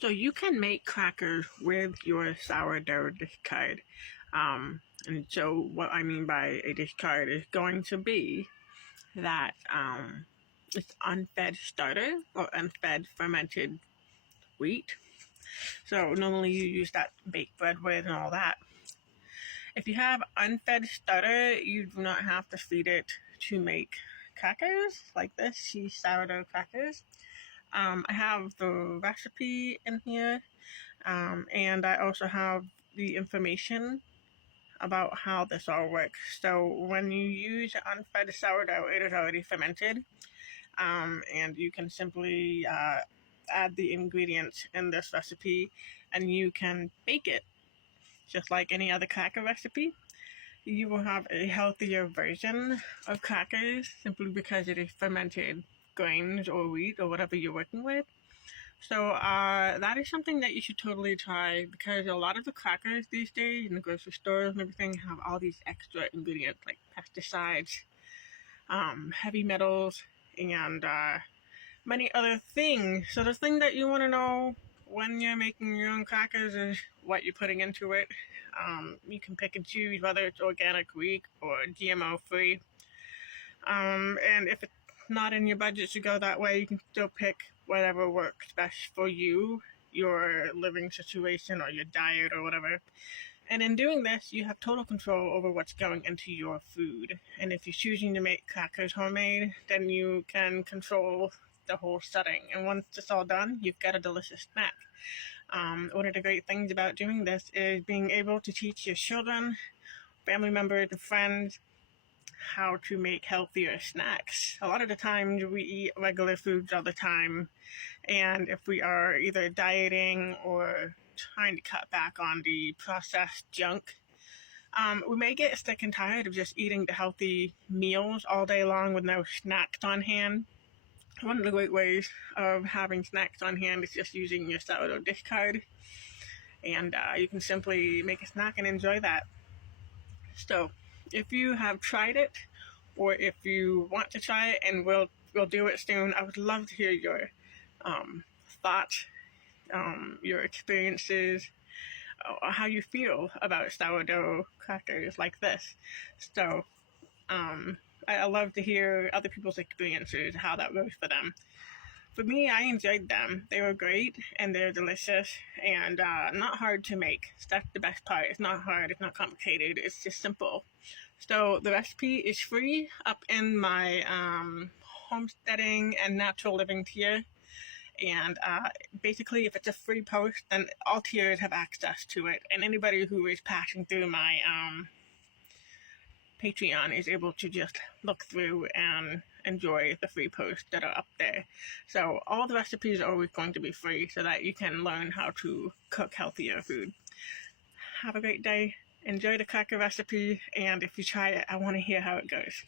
So you can make crackers with your sourdough discard. And so what I mean by a discard is going to be that it's unfed starter or unfed fermented wheat. So normally you use that to bake bread with and all that. If you have unfed starter, you do not have to feed it to make crackers like this, cheese sourdough crackers. I have the recipe in here, and I also have the information about how this all works. So when you use unfed sourdough, it is already fermented, and you can simply add the ingredients in this recipe, and you can bake it just like any other cracker recipe. You will have a healthier version of crackers simply because it is fermented grains or wheat or whatever you're working with. So that is something that you should totally try, because a lot of the crackers these days in the grocery stores and everything have all these extra ingredients like pesticides, heavy metals, and many other things. So the thing that you want to know when you're making your own crackers is what you're putting into it. You can pick and choose whether it's organic, wheat, or GMO free. And if it's not in your budget to go that way, you can still pick whatever works best for you, your living situation, or your diet, or whatever. And in doing this, you have total control over what's going into your food. And if you're choosing to make crackers homemade, then you can control the whole setting. And once it's all done, you've got a delicious snack. One of the great things about doing this is being able to teach your children, family members, and friends how to make healthier snacks. A lot of the times we eat regular foods all the time, and if we are either dieting or trying to cut back on the processed junk, we may get sick and tired of just eating the healthy meals all day long with no snacks on hand. One of the great ways of having snacks on hand is just using your sourdough discard, and you can simply make a snack and enjoy that. So if you have tried it, or if you want to try it, and we'll do it soon, I would love to hear your thoughts, your experiences, how you feel about sourdough crackers like this. So I love to hear other people's experiences, how that goes for them. For me, I enjoyed them. They were great, and they're delicious, and not hard to make. So that's the best part. It's not hard, it's not complicated, it's just simple. So the recipe is free up in my homesteading and natural living tier. And basically, if it's a free post, then all tiers have access to it. And anybody who is passing through my Patreon is able to just look through and enjoy the free posts that are up there. So all the recipes are always going to be free so that you can learn how to cook healthier food. Have a great day. Enjoy the cracker recipe, and if you try it, I want to hear how it goes.